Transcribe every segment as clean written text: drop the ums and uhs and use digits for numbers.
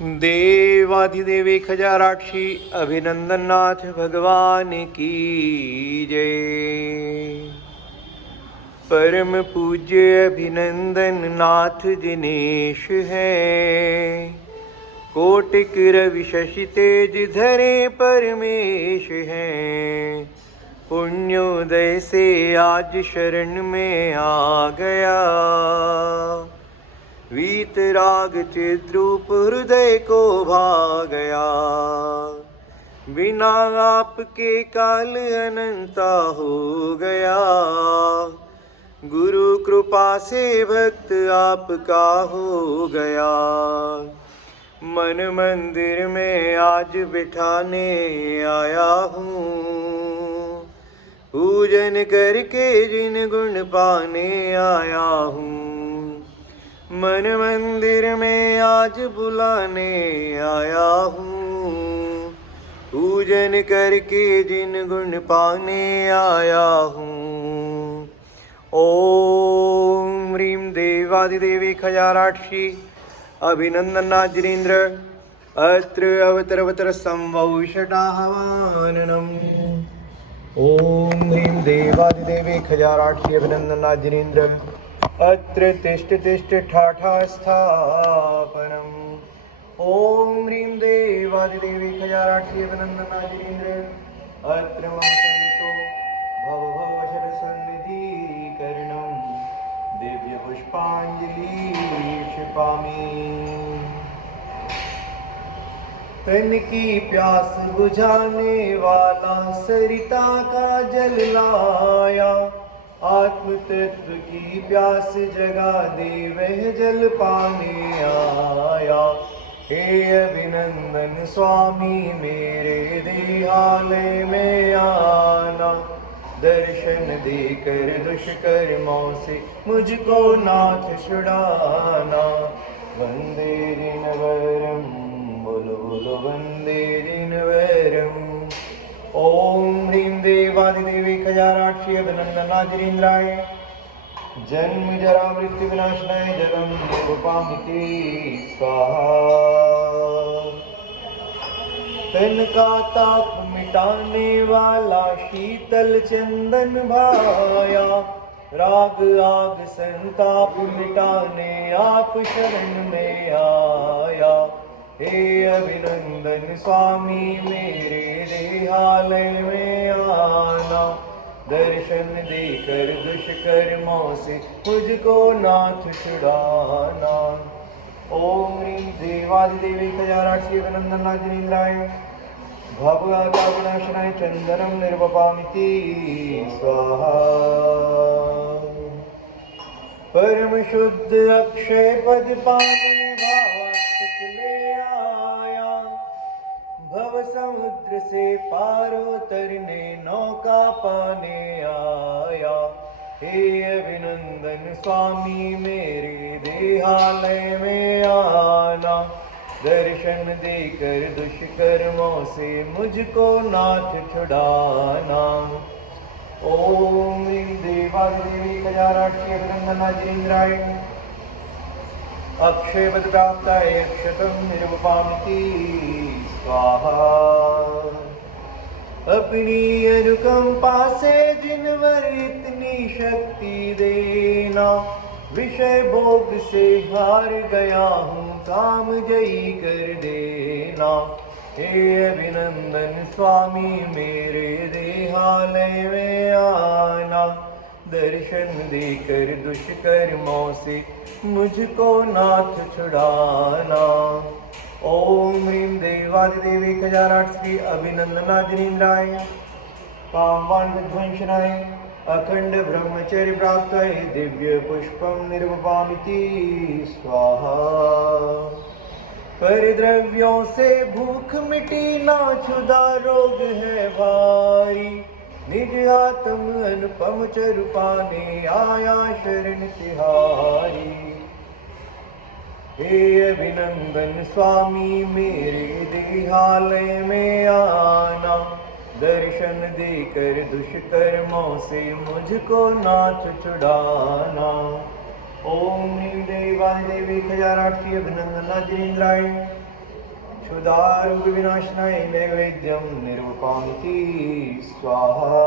देवाधिदेवी खजाराक्षी अभिनंदननाथ भगवान की जय। परम पूज्य अभिनंदन नाथ दिनेश है, कोटिक रवि शशि तेज धरे परमेश हैं। पुण्योदय से आज शरण में आ गया, वीतराग चिद्रूप हृदय को भा गया। बिना आपके काल अनंता हो गया, गुरु कृपा से भक्त आपका हो गया। मन मंदिर में आज बिठाने आया हूँ, पूजन करके जिन गुण पाने आया हूँ। मन मंदिर में आज बुलाने आया हूँ, पूजन करके जिन गुण पाने आया हूँ। ओम ह्रीं देवादिदेवी खजाराक्षी अभिनंदनाजिनेन्द्र अत्र अवतरवतर संवौषटाहवाननम्। ओम ह्रीं देवादिदेवी खजाराक्षी अभिनंदनाजिनेन्द्र अत्र तिष्ठ तिष्ठ ठाठा स्थापनम्। ओम ह्रीं देवादिदेवी खजाराक्षी अभिनंदनाजिनेन्द्र अत्र मम सन्निधौ भव भवशत सन्निधिकरणं दिव्य पुष्पांजलि क्षिपामि। तन की प्यास बुझाने वाला सरिता का जल लाया, आत्म तत्व की प्यास जगा दे वह जल पाने आया। हे अभिनंदन स्वामी मेरे देहालय में आना, दर्शन देकर दुष्कर्मों से मुझको नाथ छुड़ाना। वंदे दिनवरम बोलो बोलो वंदे दिनवरम। ओम ह्रीं देवादिदेवी खजाराक्षी अभिनंदनाजिनेन्द्राय जन्म जरा मृत्यु विनाशनाय जगं निरूपामिते स्वाहा। तन का ताप मिटाने वाला शीतल चंदन भाया, राग आग संताप मिटाने आप शरण में आया। हे अभिनंदन स्वामी मेरे देहालय में आना, दर्शन देकर दुष्कर्मों से मुझको नाथ छुड़ाना। ओम ह्रीं देवादिदेवी खजाराक्षी अभिनंदनाजिनेन्द्राय भवतापनाशनाय चंदनं निर्वपामिति स्वाहा। परम शुद्ध अक्षय पद पाने ले आया, भव समुद्र से पार उतरने नौका पाने आया। हे अभिनंदन स्वामी मेरे देहालय में आना, दर्शन देकर दुष्कर्मों से मुझको नाथ छुड़ाना। ओम ह्रीं देवादिदेवी खजाराक्षी अभिनंदनाजिनेन्द्राय अक्षय पद प्राप्ताय अक्षतं निरूपामिति स्वाहा। अपनी अनुकंपा से जिनवर इतनी शक्ति देना, विषय भोग से हार गया हूँ काम जयी कर देना। हे अभिनंदन स्वामी मेरे देहालय में आना, दर्शन देकर दुष्कर्मों से मुझको नाथ छुड़ाना। ओम ह्रीं देवादिदेवी खजाराक्षी अभिनंदनाजिनेन्द्राय कामवान विध्वंसनाय अखंड ब्रह्मचर्य प्राप्ताय दिव्य पुष्पं निर्वपामिति स्वाहा। परिद्रव्यों से भूख मिटी ना क्षुधा रोग है भारी, निज आत्म अनुपम चरु पाने आया शरण तिहारी। हे अभिनंदन स्वामी मेरे देहालय में आना, दर्शन देकर दुष्कर्मों से मुझको नाथ छुड़ाना। ओम ह्रीं देवादिदेवी खजाराक्षी अभिनंदनाजिनेन्द्राय क्षुधारोग विनाशनाय नैवेद्यम निरूपामिति स्वाहा।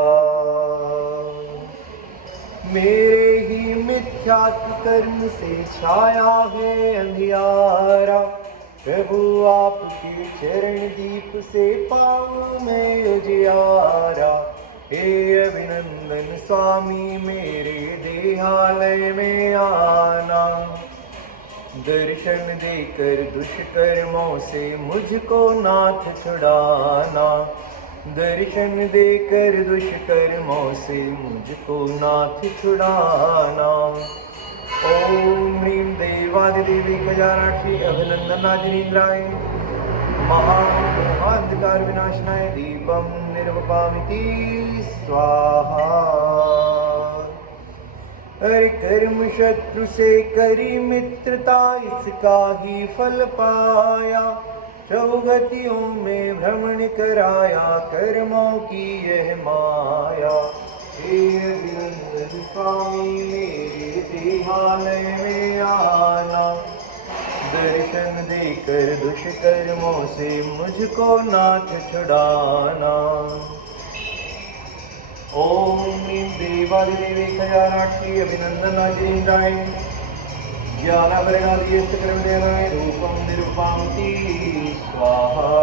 मेरे ही मिथ्यात्व कर्म से छाया है अंधियारा, प्रभु आपके चरण दीप से पाऊं मैं उजियारा। हे अभिनंदन स्वामी मेरे देहालय में आना, दर्शन देकर दुष्कर्मों से मुझको नाथ छुड़ाना, दर्शन देकर दुष्कर्मों से मुझको नाथ छुड़ाना। ओम ह्रीं देवादिदेवी खजानाक्षी अभिनंदनाजिनेन्द्राय महामोहांधकार विनाशनाय दीपम निर्वपामिति स्वाहा। अरे कर्म शत्रु से करी मित्रता, इसका ही फल पाया, चौगतियों में भ्रमण कराया, कर्मों की यह माया। हे अभिनंदन स्वामी मेरे देहालय में आना, दर्शन देकर दुष्कर्मों से मुझको नाथ छुड़ाना। ओम ह्रीं देवादिदेवी खजानाक्षी अभिनंदनाजिनेन्द्राय ज्ञानाभरणादिष्टकर्मदेवाय रूपं निरूपामिति स्वाहा।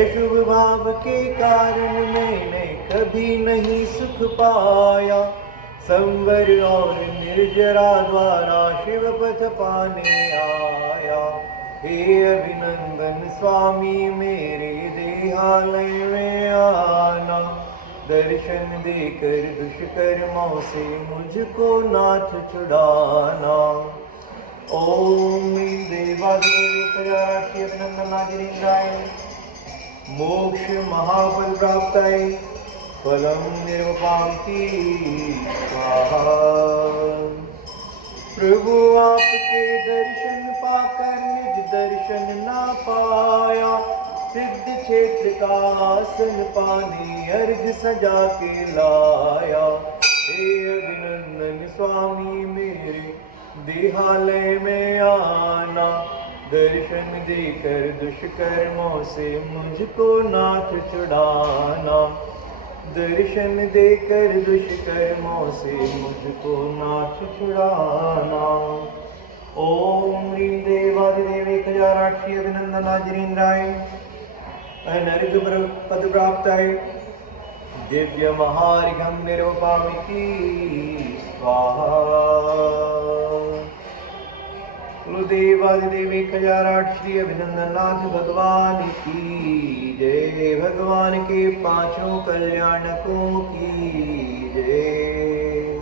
अशुभ भाव के कारण मैंने कभी नहीं सुख पाया, संवर और निर्जरा द्वारा शिव पथ पाने आया। हे अभिनंदन स्वामी मेरे देहालय में आना, दर्शन देकर दुष्कर्मों से मुझको नाथ छुड़ाना। ओम ह्रीं देवादिदेवी खजानाक्षी अभिनंदनाजिनेन्द्राय मोक्ष महाफल प्राप्ताय फलम निर्वपामिति स्वाहा। प्रभु आपके दर्शन पाकर निज दर्शन ना पाया, सिद्ध क्षेत्र का आसन पाने अर्घ सजा के लाया। हे अभिनंदन स्वामी मेरे देहालय में आना, दर्शन देकर दुष्कर्मों से मुझको नाथ छुड़ाना, दर्शन देकर दुष्कर्मों से मुझको नाथ छुड़ाना। ओम ह्रीं देवादिदेवी खजानाक्षी अभिनंदनाजिनेन्द्राय अनर्घ पद प्राप्ताय दिव्य महार्घ्यं निरूपामिति स्वाहा। देवादिदेवी खजानाक्षी अभिनंदनाथ भगवान की जय, भगवान के पांचों कल्याणकों की जय।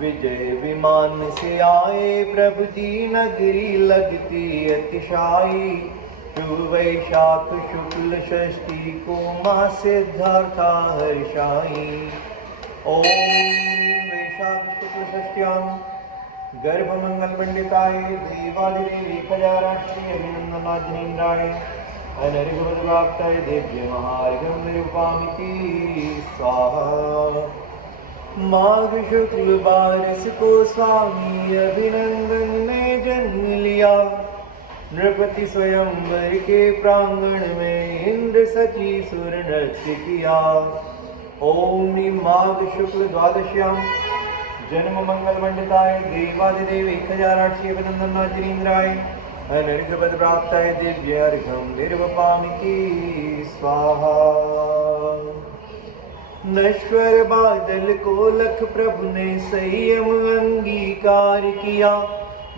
विजय विमान से आए प्रभु जी नगरी लगती अतिशाई, शुभ वैशाख शुक्ल षष्ठी को माँ सिद्धार्था हर्षाई। ओम वैशाख शुक्ल षष्ठ्याम गर्भमंगल पंडिताय देवादिदेवी खजानाक्षी अभिनंदनाजिनेन्द्राय अनर्घ्यपदप्राप्ताय दिव्य महार्घ्यं निरूपामिति स्वाहा। माघ शुक्ल बारस को स्वामी अभिनंदन ने जन्म लिया, नृपति स्वयंवर के प्रांगण में इंद्र सची सुर नृत्य किया। ओम माघ शुक्ल द्वादश्याम जन्म मंगल मंडिताय देवादिदेवी खजानाक्षी अभिनंदनाजिनेन्द्राय अनर्घ्यपद प्राप्ताय दिव्य अर्घ्यं निर्वपामिति स्वाहा। नश्वर बादल को लख प्रभु ने संयम अंगीकार किया,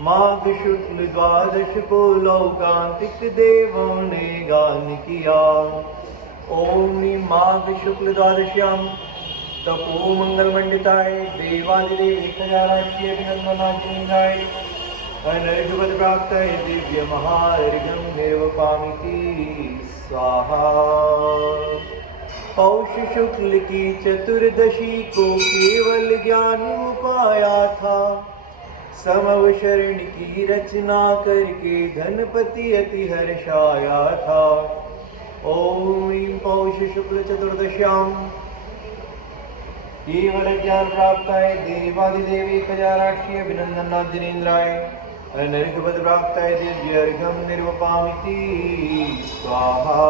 माघ शुक्ल द्वादश को लौकांतिक देवों ने गान किया। ओम माघ शुक्ल द्वादश्याम तपो मंगल मंडिताय देवादिदेवी खजानाक्षी अभिनंदनाजिनेन्द्राय अनर्घ्यपद प्राप्ताय दिव्य महार्घ्यं निर्वपामिति स्वाहा। पौष शुक्ल की चतुर्दशी को केवल ज्ञान उपाया था, समवशरण की रचना करके धनपति अति हर्षाया था। ओम पौष शुक्ल चतुर्दश्याम केवल ज्ञान प्राप्ताय देवादिदेवी खजानाक्षी अभिनंदनाजिनेन्द्राय अनर्घवद प्राप्ताय दिव्यर्घं निर्वपामिति स्वाहा।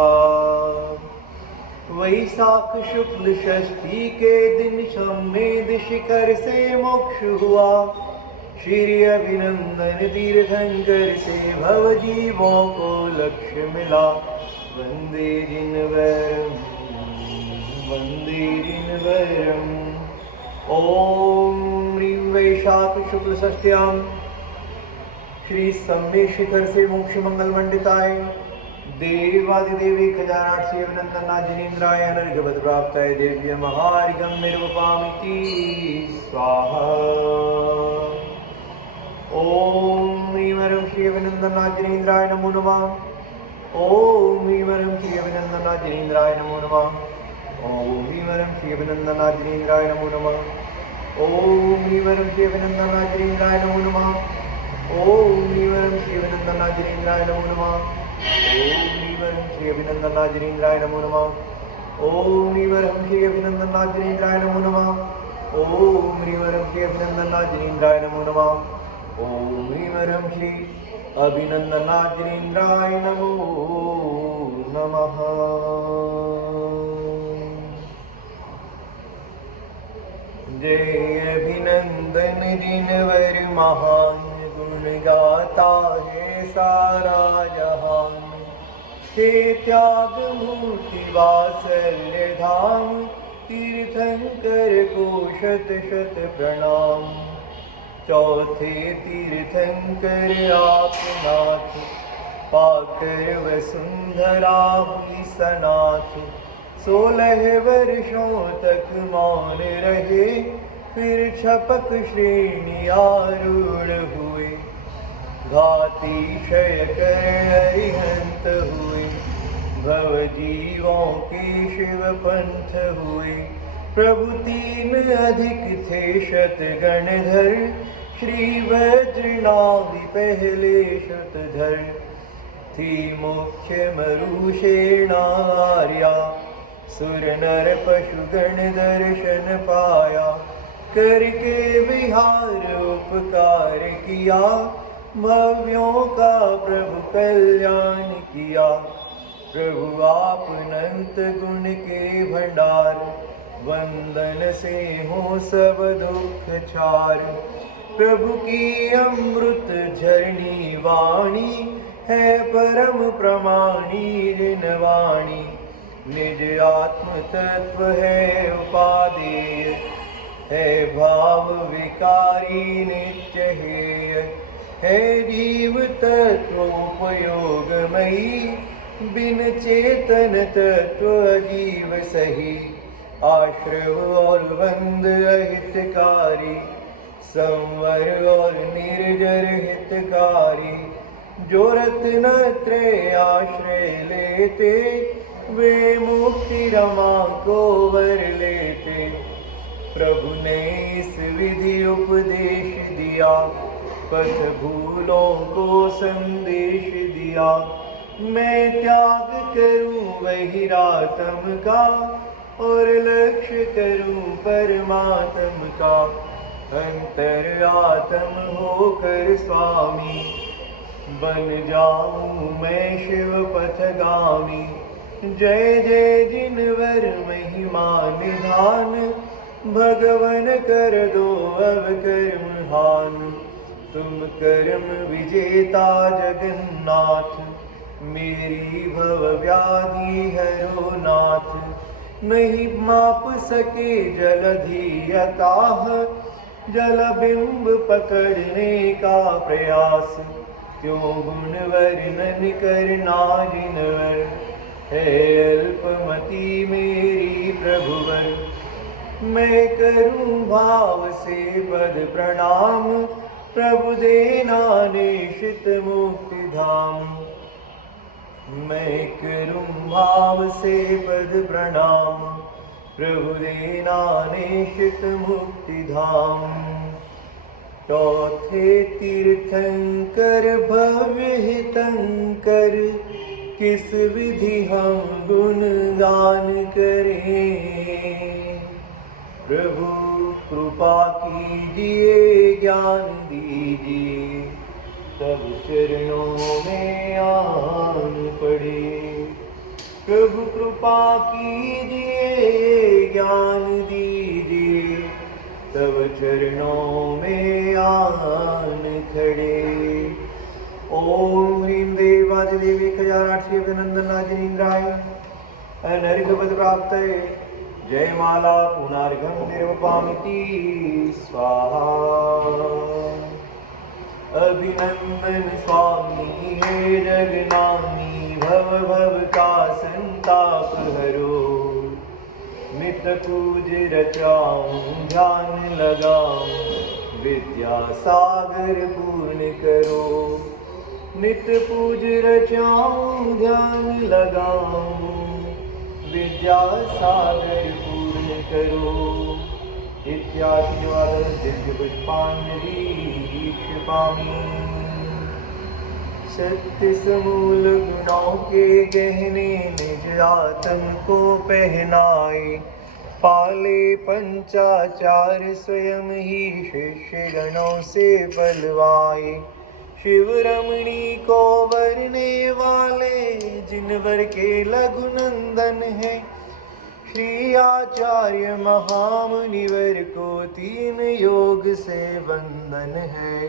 वैशाख शुक्ल षष्ठी के दिन सम्मेद शिखर से मोक्ष हुआ। श्री अभिनंदन तीर्थंकर से भव जीवों को लक्ष्य मिला। वंदे जिनवरम वंदे जिनवरम। ओम ह्रीं वैशाख शुक्ल षष्ठ्यां श्री सम्मे शिखर से मोक्ष मंगल मंडिताय देवादिदेव 1008 अभिनंदना जिनेन्द्राय अनर्घवद प्राप्ताय दिव्य महार्घं निर्वपामिति स्वाहा। ओम ह्रीं वरं श्री अभिनंदना जिनेन्द्राय नमो नमः। ओम ह्रीं वरं श्री अभिनंदना जिनेन्द्राय नमो नमः। ओम ह्रीं वरं श्री अभिनंदना जिनेन्द्राय नमो नमः। ओम ह्रीं वरं श्री अभिनंदना जिनेन्द्राय नमो नमः। ओम ह्रीं वरं श्री अभिनंदना जिनेन्द्राय नमो नमः। ओम ह्रीं वरं श्री अभिनंदना जिनेन्द्राय नमो नमः। ओम ह्रीं वरं श्री अभिनंदना जिनेन्द्राय नमो नमः। ओम ह्रीं वरं श्री अभिनंदना जिनेन्द्राय नमो नमः। ओम ह्रीं वरं श्री अभिनंदना जिनेन्द्राय नमो नमः। जय अभिनंदन जिनवर महान गुण गाता है सारा जहान। हे त्याग मूर्ति वात्सल्य धाम तीर्थंकर को शत शत प्रणाम। चौथे तीर्थंकर आप नाथ पाकर वसुंधरा हुई सनाथ। 16 वर्षों तक मौन रहे फिर छपक श्रेणी आरूढ़ हुए। घाती क्षय कर अरिहंत हुए भव जीवों के शिव पंथ हुए। प्रभु 3 अधिक थे शत गणधर श्री वज्रनाभि पहले शतधर। थी मुख्य मरुषेणा आर्या सुर नर पशु गण दर्शन पाया। करके विहार उपकार किया भव्यों का प्रभु कल्याण किया। प्रभु आप अनंत गुण के भंडार वंदन से हो सब दुख छार। प्रभु की अमृत झरनी वाणी है परम प्रमाणी जिनवाणी। निज आत्म तत्व है उपादेय है भाव विकारी नित्य हेय। है जीव तत्व उपयोगमयी बिन चेतन तत्व अजीव सही। आश्रव और बंद अहितकारी संवर और निर्जर हितकारी। जो रत्न त्रय आश्रय लेते वे मुक्ति रमा को वर लेते। प्रभु ने इस विधि उपदेश दिया पथ भूलों को संदेश दिया। मैं त्याग करूं वैरातम का और लक्ष्य करूं परमात्म का। अंतरात्म होकर स्वामी बन जाऊं मैं शिव पथगामी। जय जय जिनवर महिमा निधान भगवन कर दो अब कर्महान। तुम कर्म विजेता जगन्नाथ मेरी भव व्याधि हरो नाथ। नहीं माप सके जलधि अताह जल बिंब पकड़ने का प्रयास। क्यों गुण वर्णन करना जिनवर है अल्पमति मेरी प्रभुवर। मैं करूं भाव से पद प्रणाम प्रभु देना निश्चित मुक्ति धाम। मैं करूं भाव से पद प्रणाम प्रभु देना निश्चित मुक्ति धाम। चौथे तीर्थंकर भव्य हितंकर किस विधि हम गुणगान करें। प्रभु कृपा कीजिए ज्ञान दीजिए तब चरणों में आन पड़े। प्रभु कृपा कीजिए ज्ञान दीजिए, तब चरणों में आन खड़े। ओम ह्रीं देवादिदेवी 1008 अभिनंदन राजनीन्द्राय अनर्घपद प्राप्त जयमाला पुनर्घम निर्वपामिति स्वाहा। अभिनंदन स्वामी हे जगनामी, भव भव का संताप हरो। नित पूज रचाऊं ध्यान लगाऊं, विद्या सागर पूर्ण करो। नित पूज रचाऊं ध्यान लगाऊं, विद्या सागर पूर्ण करो। इत्यादि दिव्य पुष्पांजलि क्षिपामि। सत्य समूल गुणों के गहने निज आत्म को पहनाए। पाले पंचाचार स्वयं ही शिष्य गणों से बलवाए। शिव रमणी को वरने वाले जिनवर के लघुनंदन है। श्री आचार्य महामुनिवर को 3 योग से वंदन है।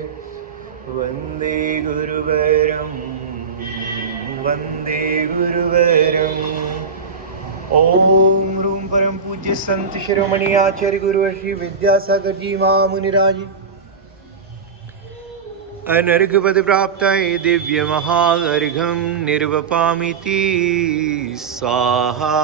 वंदे गुरुवरम वंदे गुरुवरम। ओम रूम परम पूज्य संत शिरोमणि आचार्य गुरु श्री विद्यासागर जी महामुनिराज अनर्घपद प्राप्ताय दिव्य महाअर्घम निर्वपामिति स्वाहा।